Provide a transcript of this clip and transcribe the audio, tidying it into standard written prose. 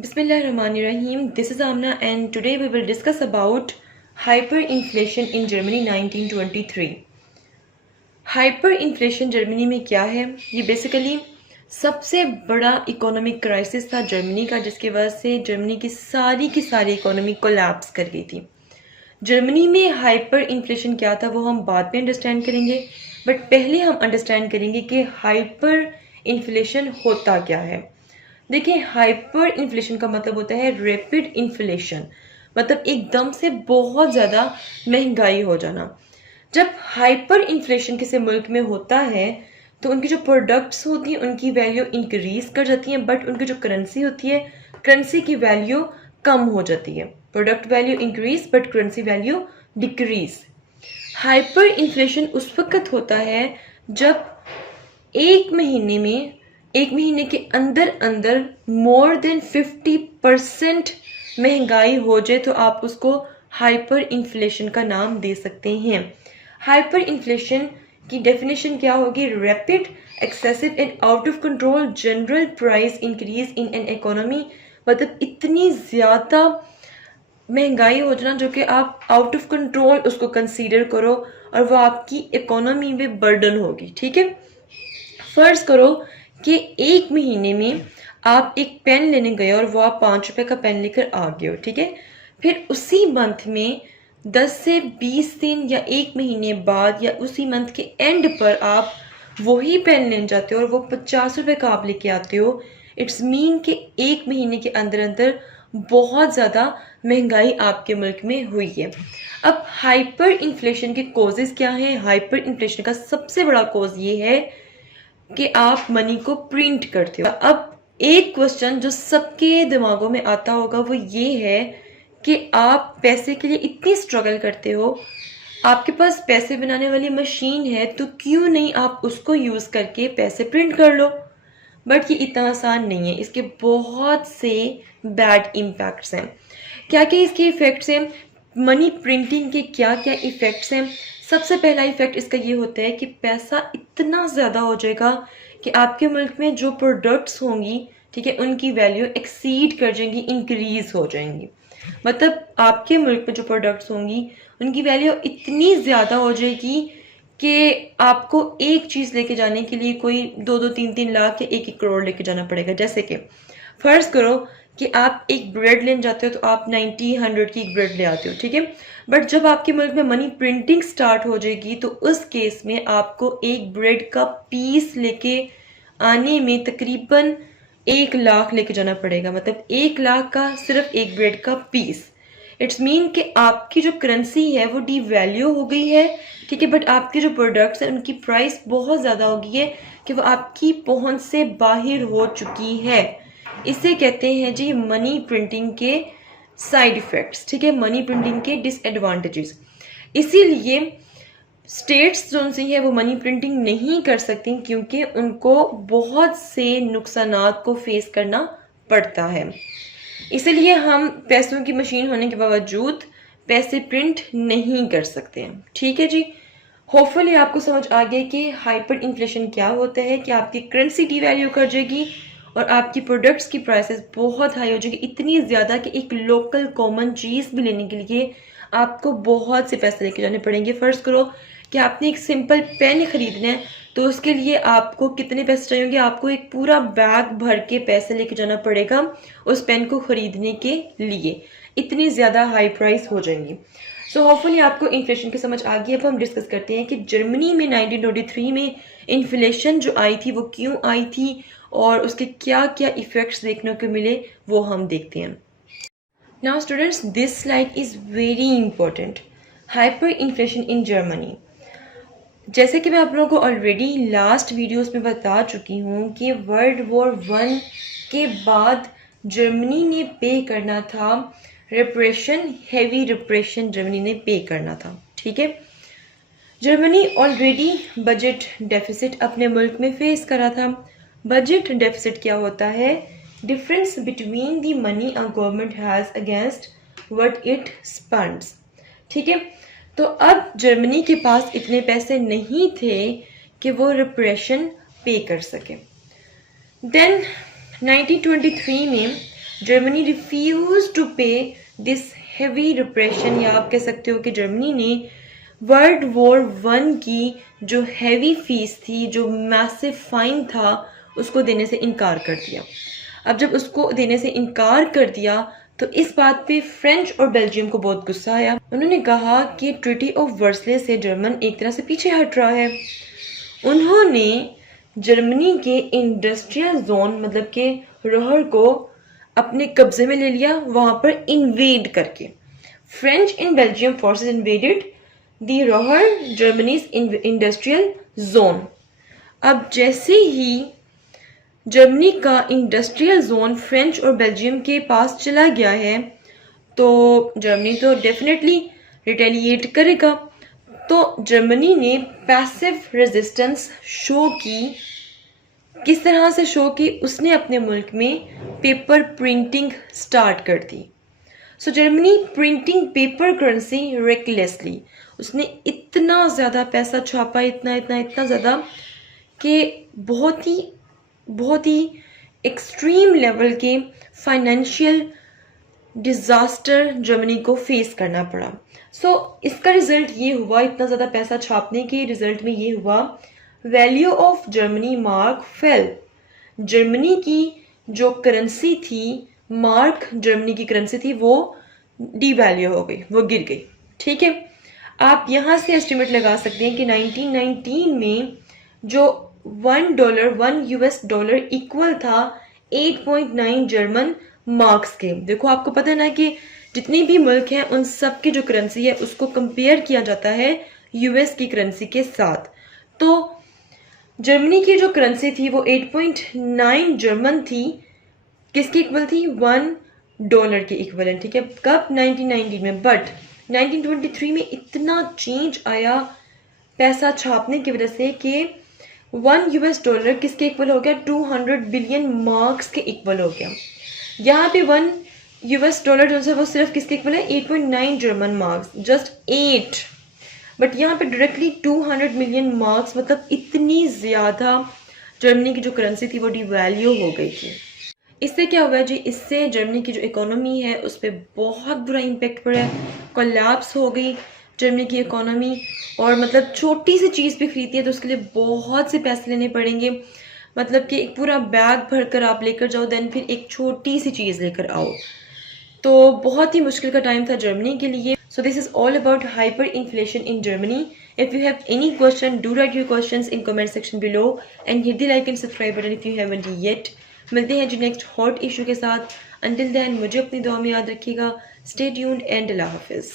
Bismillahirrahmanirrahim. This is Amna and today we will discuss about hyperinflation in Germany 1923. Hyperinflation Germany में क्या है? ये basically सबसे बड़ा इकोनॉमिक क्राइसिस था जर्मनी का, जिसकी वजह से जर्मनी की सारी इकोनॉमी कोलैप्स कर गई थी। जर्मनी में हाइपर इन्फ्लेशन क्या था वो हम बाद में अंडरस्टैंड करेंगे, बट पहले हम अंडरस्टैंड करेंगे कि हाइपर इन्फ्लेशन होता क्या है। देखिए, हाइपर इन्फ्लेशन का मतलब होता है रैपिड इन्फ्लेशन, मतलब एकदम से बहुत ज़्यादा महंगाई हो जाना। जब हाइपर इन्फ्लेशन किसी मुल्क में होता है तो उनकी जो प्रोडक्ट्स होती हैं उनकी वैल्यू इंक्रीज कर जाती है, बट उनकी जो करेंसी होती है, करेंसी की वैल्यू कम हो जाती है। Product value increase but currency value decrease. Hyper inflation उस वक्त होता है जब एक महीने के अंदर मोर देन 50% महंगाई हो जाए तो आप उसको हाइपर इन्फ्लेशन का नाम दे सकते हैं। हाइपर इन्फ्लेशन की डेफिनेशन क्या होगी? Rapid, excessive and out of control general price increase in an economy, मतलब इतनी ज़्यादा महंगाई हो जाना जो कि आप आउट ऑफ कंट्रोल उसको कंसीडर करो और वो आपकी इकोनॉमी में बर्डन होगी। ठीक है, फर्ज करो कि एक महीने में आप एक पेन लेने गए और वो आप 5 रुपए का पेन लेकर आ गए हो। ठीक है, फिर उसी मंथ में 10 से 20 दिन या एक महीने बाद या उसी मंथ के एंड पर आप वही पेन लेने जाते हो और वो 50 रुपए का आप लेके आते हो। इट्स मीन कि एक महीने के अंदर बहुत ज़्यादा महंगाई आपके मुल्क में हुई है। अब हाइपर इन्फ्लेशन के कॉजेज़ क्या हैं? हाइपर इन्फ्लेशन का सबसे बड़ा कॉज ये है कि आप मनी को प्रिंट करते हो। अब एक क्वेश्चन जो सबके दिमागों में आता होगा वो ये है कि आप पैसे के लिए इतनी स्ट्रगल करते हो, आपके पास पैसे बनाने वाली मशीन है, तो क्यों नहीं आप उसको यूज़ करके पैसे प्रिंट कर लो। बट ये इतना आसान नहीं है, इसके बहुत से बैड इम्पैक्ट्स हैं। क्या क्या इसके इफ़ेक्ट्स हैं? मनी प्रिंटिंग के क्या क्या इफ़ेक्ट्स हैं? सबसे पहला इफ़ेक्ट इसका ये होता है कि पैसा इतना ज़्यादा हो जाएगा कि आपके मुल्क में जो प्रोडक्ट्स होंगी, ठीक है, उनकी वैल्यू एक्सीड कर जाएंगी, इंक्रीज़ हो जाएंगी। मतलब आपके मुल्क में जो प्रोडक्ट्स होंगी उनकी वैल्यू इतनी ज़्यादा हो जाएगी कि आपको एक चीज़ लेके जाने के लिए कोई 2-2, 3-3 लाख या 1-1 करोड़ लेके जाना पड़ेगा। जैसे कि फ़र्ज़ करो कि आप एक ब्रेड लेने जाते हो तो आप 90-100 की एक ब्रेड ले आते हो। ठीक है, बट जब आपके मुल्क में मनी प्रिंटिंग स्टार्ट हो जाएगी तो उस केस में आपको एक ब्रेड का पीस लेके आने में तकरीबन 1 लाख लेके जाना पड़ेगा। मतलब 1 लाख का सिर्फ एक ब्रेड का पीस। इट्स मीन कि आपकी जो करेंसी है वो डिवैल्यू हो गई है, ठीक है, बट आपके जो प्रोडक्ट्स हैं उनकी प्राइस बहुत ज़्यादा हो गई है कि वो आपकी पहुंच से बाहर हो चुकी है। इसे कहते हैं जी मनी प्रिंटिंग के साइड इफ़ेक्ट्स। ठीक है, मनी प्रिंटिंग के डिसएडवांटेजेस। इसीलिए स्टेट्स जो सी है वो मनी प्रिंटिंग नहीं कर सकती क्योंकि उनको बहुत से नुकसानात को फेस करना पड़ता है। इसलिए हम पैसों की मशीन होने के बावजूद पैसे प्रिंट नहीं कर सकते हैं। ठीक है जी, होपफुली आपको समझ आ गया कि हाइपर इन्फ्लेशन क्या होता है, कि आपकी करेंसी डिवैल्यू कर जाएगी और आपकी प्रोडक्ट्स की प्राइसेस बहुत हाई हो जाएगी, इतनी ज़्यादा कि एक लोकल कॉमन चीज़ भी लेने के लिए आपको बहुत से पैसे लेके जाने पड़ेंगे। फ़र्ज़ करो कि आपने एक सिंपल पेन खरीदना है तो उसके लिए आपको कितने पैसे चाहिए? आपको एक पूरा बैग भर के पैसे लेके जाना पड़ेगा उस पेन को खरीदने के लिए, इतनी ज़्यादा हाई प्राइस हो जाएंगी। सो होपफुली आपको इन्फ्लेशन की समझ आ गई। अब हम डिस्कस करते हैं कि जर्मनी में 1923 में इन्फ्लेशन जो आई थी वो क्यों आई थी और उसके क्या क्या इफ़ेक्ट्स देखने को मिले वो हम देखते हैं। Now students, this slide is very important. Hyper inflation in Germany, जैसे कि मैं आप लोगों को ऑलरेडी लास्ट वीडियोस में बता चुकी हूँ कि वर्ल्ड वॉर 1 के बाद जर्मनी ने पे करना था रिप्रेशन, हेवी रिप्रेशन जर्मनी ने पे करना था। ठीक है, जर्मनी ऑलरेडी बजट डेफिसिट अपने मुल्क में फेस करा था। बजट डेफिसिट क्या होता है? Difference between the money a government has against what it spends. ठीक है, तो अब जर्मनी के पास इतने पैसे नहीं थे कि वो रिप्रेशन पे कर सके। देन 1923 में जर्मनी रिफ्यूज टू पे दिस हेवी रिप्रेशन, या आप कह सकते हो कि जर्मनी ने वर्ल्ड वॉर 1 की जो हैवी फीस थी, जो मैसिव फाइन था, उसको देने से इनकार कर दिया। अब जब उसको देने से इनकार कर दिया तो इस बात पे फ्रेंच और बेल्जियम को बहुत गुस्सा आया। उन्होंने कहा कि ट्रीटी ऑफ वर्सले से जर्मन एक तरह से पीछे हट रहा है। उन्होंने जर्मनी के इंडस्ट्रियल जोन मतलब के रोहर को अपने कब्जे में ले लिया, वहां पर इन्वेड करके। French and Belgium forces invaded the Ruhr Germany's industrial zone. अब जैसे ही जर्मनी का इंडस्ट्रियल जोन फ्रेंच और बेल्जियम के पास चला गया है तो जर्मनी तो डेफिनेटली रिटेलिएट करेगा। तो जर्मनी ने पैसिव रेजिस्टेंस शो की। किस तरह से शो की? उसने अपने मुल्क में पेपर प्रिंटिंग स्टार्ट कर दी। So Germany printing paper currency recklessly. उसने इतना ज़्यादा पैसा छापा, इतना ज़्यादा कि बहुत ही एक्सट्रीम लेवल के फाइनेंशियल डिज़ास्टर जर्मनी को फेस करना पड़ा। सो इसका रिजल्ट ये हुआ, इतना ज़्यादा पैसा छापने के रिजल्ट में ये हुआ, value of Germany mark fail. Germany की जो करेंसी थी, मार्क जर्मनी की करेंसी थी, वो डीवैल्यू हो गई, वो गिर गई। ठीक है, आप यहाँ से एस्टिमेट लगा सकते हैं कि 1919 में जो $1 इक्वल था 8.9 जर्मन मार्क्स के। देखो आपको पता है ना कि जितने भी मुल्क हैं उन सब की जो करेंसी है उसको कंपेयर किया जाता है यूएस की करेंसी के साथ। तो जर्मनी की जो करेंसी थी वो 8.9 जर्मन थी, किसकी इक्वल थी? $1 के इक्वल। ठीक है, कब? 1990 में। बट 1923 में इतना चेंज आया पैसा छापने की वजह से कि $1 किसके इक्वल हो गया? 200 बिलियन मार्क्स के इक्वल हो गया। यहाँ पे $1 जो है वो सिर्फ किसके इक्वल है? 8.9 जर्मन मार्क्स, जस्ट 8। बट यहाँ पे डायरेक्टली 200 मिलियन मार्क्स, मतलब इतनी ज़्यादा जर्मनी की जो करेंसी थी वो डिवैल्यू हो गई थी। इससे क्या हुआ जी? इससे जर्मनी की जो इकोनॉमी है उस पर बहुत बुरा इम्पेक्ट पड़ा है, कोलैप्स हो गई जर्मनी की इकोनॉमी। और मतलब छोटी सी चीज़ भी खरीदती है तो उसके लिए बहुत से पैसे लेने पड़ेंगे, मतलब कि एक पूरा बैग भरकर आप लेकर जाओ, देन फिर एक छोटी सी चीज़ लेकर आओ। तो बहुत ही मुश्किल का टाइम था जर्मनी के लिए। So this is all about hyper inflation in Germany. If you have any question, do right your questions in comment section below and hit the like and subscribe button if you haven't yet. मिलते हैं जी next hot issue के साथ। Until then मुझे अपनी दुआ में याद रखिएगा। स्टे ट्यून्ड एंड अल्लाह हाफिज़।